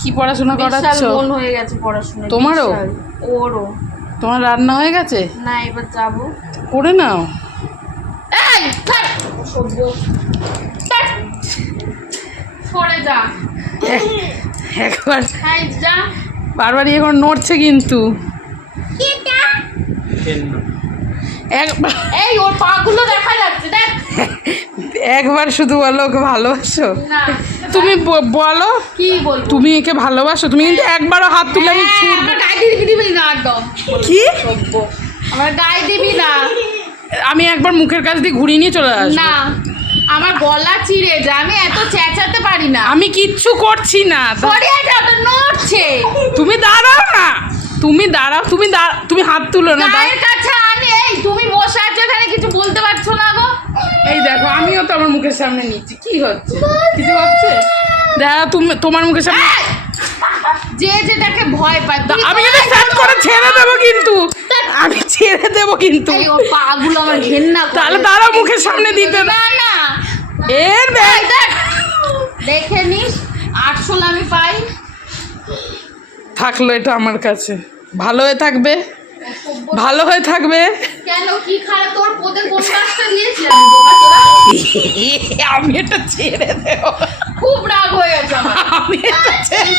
কি পড়াশোনা করাচ্ছ? মন হয়ে গেছে পড়াশোনা। তোমারও? ওরও। তোমার রান্না হয়ে গেছে? না, এবার যাবো। করে নাও। এই সভ্য, সরে যা একবার হাই যা। বারবারই এখন নড়ছে কিন্তু। একবার এই ওর পাগুলো দেখা যাচ্ছে দেখ। একবার শুধু বলো ওকে ভালোবাসো। না তুমি বলো কি বলবো? তুমি একে ভালোবাসো? তুমি কিন্তু একবারও হাত তুলে আমি ছুঁড়বো। আমার গায়ে দিবি না একদম। কি? সভ্য, আমার গায়ে দিবি না। আমি একবার মুখের কাছ দিয়ে ঘুরিয়ে নিয়ে চলে আসবো। না, আমার গলা চিড়ে যায়, আমি এত চেঁচাতে পারি না। আমি কিচ্ছু করছি না। সরে এটা, ওটা নড়ছে। তুমি দাঁড়াও না, তুমি দাঁড়াও, তুমি হাত তুলো না। গায়ের কাছে আনি। এই তুমি বসে আছো এখানে, কিছু বলতে পারছো না গো? এই দেখো, আমিও তো আমার মুখের সামনে নিচ্ছি। কি হচ্ছে? কিছু হচ্ছে? দেখো তুমি তোমার মুখের সামনে। এই! যে যেটাকে ভয় পায় আমি কিন্তু স্টার্ট করে ছেড়ে দেবো কিন্তু। আমি ছেড়ে দেবো কিন্তু। এই ওর পাগুলো আমার ঘেন্না করে। তাহলে দাঁড়াও, মুখের সামনে দিতে না না, এর এই দেখ, দেখে নিস 800 আমি পাই। থাকলো এটা আমার কাছে, ভালো হয়ে থাকবে, ভালো হয়ে থাকবে। কেন কি খারাপ? তোর পোদের কোন কাজটা দিয়েছিলাম বোকা তোরা? আমি এটা ছেড়ে দেবো। খুব রাগ হয়ে গেছে আমার। আমি এটা ছেড়ে